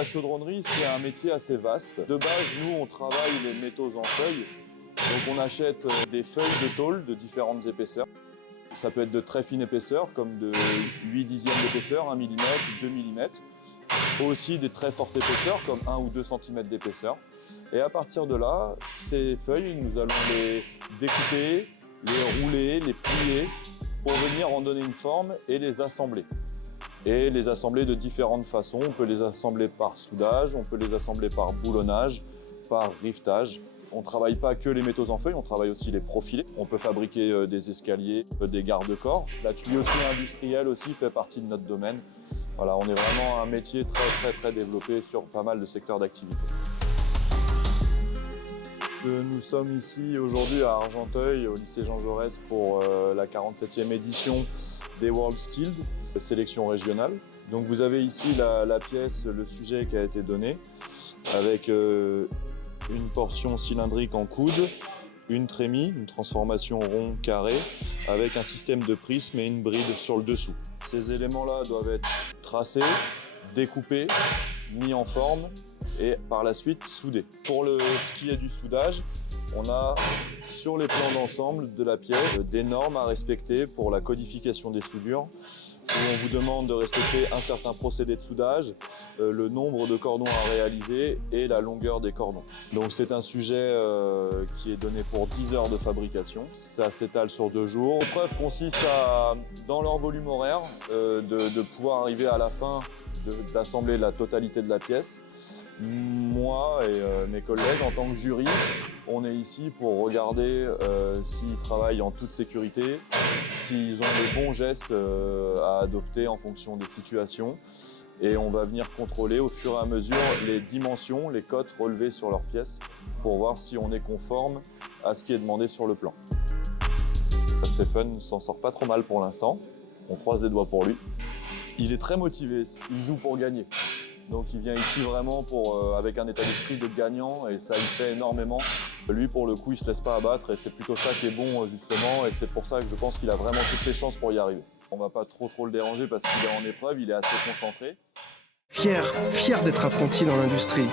la chaudronnerie, c'est un métier assez vaste. De base, nous, on travaille les métaux en feuilles. Donc on achète des feuilles de tôle de différentes épaisseurs. Ça peut être de très fine épaisseur, comme de 8 dixièmes d'épaisseur, 1 mm, 2 mm. Aussi des très fortes épaisseurs, comme 1 ou 2 cm d'épaisseur. Et à partir de là, ces feuilles, nous allons les découper, les rouler, les plier, pour venir en donner une forme et les assembler. Et les assembler de différentes façons. On peut les assembler par soudage, on peut les assembler par boulonnage, par rivetage. On ne travaille pas que les métaux en feuilles, on travaille aussi les profilés. On peut fabriquer des escaliers, des garde-corps. La tuyauterie industrielle aussi fait partie de notre domaine. Voilà, on est vraiment un métier très développé sur pas mal de secteurs d'activité. Nous sommes ici aujourd'hui à Argenteuil, au lycée Jean Jaurès, pour la 47e édition des World Skilled, sélection régionale. Donc vous avez ici la pièce, le sujet qui a été donné, avec une portion cylindrique en coude, une trémie, une transformation rond-carré, avec un système de prisme et une bride sur le dessous. Ces éléments-là doivent être tracés, découpés, mis en forme et par la suite soudés. Pour ce qui est du soudage, on a sur les plans d'ensemble de la pièce des normes à respecter pour la codification des soudures, où on vous demande de respecter un certain procédé de soudage, le nombre de cordons à réaliser et la longueur des cordons. Donc c'est un sujet qui est donné pour 10 heures de fabrication. Ça s'étale sur 2 jours. L'épreuve consiste à, dans leur volume horaire, de pouvoir arriver à la fin d'assembler la totalité de la pièce. Moi et mes collègues, en tant que jury, on est ici pour regarder s'ils travaillent en toute sécurité, s'ils ont les bons gestes à adopter en fonction des situations. Et on va venir contrôler au fur et à mesure les dimensions, les cotes relevées sur leur pièce pour voir si on est conforme à ce qui est demandé sur le plan. Stéphane s'en sort pas trop mal pour l'instant. On croise les doigts pour lui. Il est très motivé, il joue pour gagner. Donc il vient ici vraiment avec un état d'esprit de gagnant et ça il fait énormément. Lui pour le coup il ne se laisse pas abattre et c'est plutôt ça qui est bon justement et c'est pour ça que je pense qu'il a vraiment toutes ses chances pour y arriver. On ne va pas trop le déranger parce qu'il est en épreuve, il est assez concentré. Fier d'être apprenti dans l'industrie.